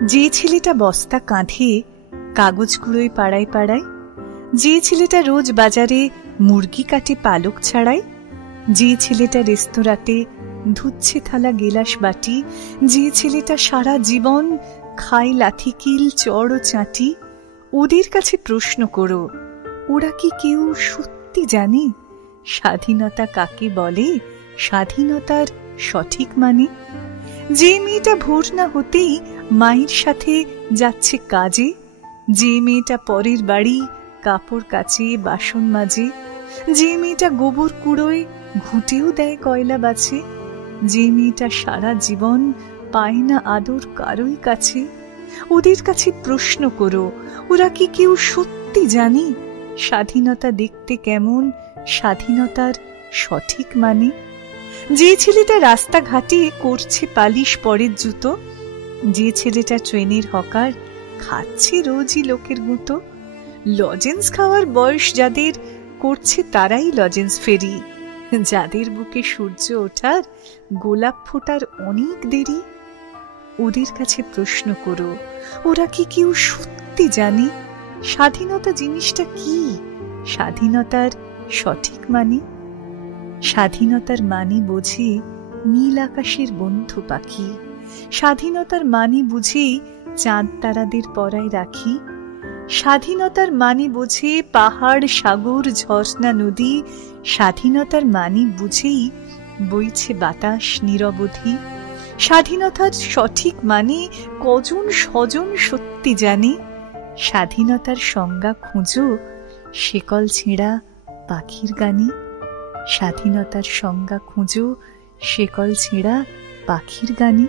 যে ছেলেটা বস্তা কাঁধে কাগজ কুড়োয় পাড়ায় পাড়ায়, যে ছেলেটা রোজ বাজারে মুরগি কাটে পালক ছাড়ায়, যে ছেলেটা রেস্তোরাঁতে ধুচ্ছে থালা গেলাস বাটি, যে ছেলেটা সারা জীবন খায় লাথি কিল চড় ও চাটি, ওদের কাছে প্রশ্ন করো, ওরা কি কেউ সত্যি জানে স্বাধীনতা কাকে বলে, স্বাধীনতার সঠিক মানে? যে মেয়েটা ভোর না হতেই মায়ের সাথে যাচ্ছে কাজে, যে মেয়েটা পরের বাড়ি কাপড় কাচে বাসন মাজে, যে মেয়েটা গোবর কুড়োয় ঘুঁটেও দেয় কয়লা বাছে, যে মেয়েটা সারা জীবন পায় না আদর কারোই কাছে, ওদের কাছে প্রশ্ন করো, ওরা কি কেউ সত্যি জানে স্বাধীনতা দেখতে কেমন, স্বাধীনতার সঠিক মানে? যে ছেলেটা রাস্তাঘাটে করছে পালিশ পরের জুতো, যে ছেলেটা ট্রেনের হকার খাচ্ছে রোজই লোকের গুঁতো, লজেন্স খাওয়ার বয়স যাদের করছে তারাই লজেন্স ফেরি, যাদের বুকে সূর্য ওঠার গোলাপ ফোটার অনেক দেরি, ওদের কাছে প্রশ্ন করো, ওরা কি কেউ সত্যি জানে স্বাধীনতা জিনিসটা কি, স্বাধীনতার সঠিক মানে? স্বাধীনতার মানে বোঝে নীল আকাশের বন্ধু পাখি, স্বাধীনতার মানে বুঝেই চাঁদ তারাদের পরায় রাখি, স্বাধীনতার মানে বোঝে পাহাড় সাগর ঝর্ণা নদী, স্বাধীনতার মানে বুঝেই বইছে বাতাস নিরবধি। স্বাধীনতার সঠিক মানে কজন স্বজন সত্যি জানে, স্বাধীনতার সংজ্ঞা খুঁজো শেকল ছেঁড়া পাখির গানে, স্বাধীনতার সংজ্ঞা খুঁজো শেকল ছেঁড়া পাখির গানে।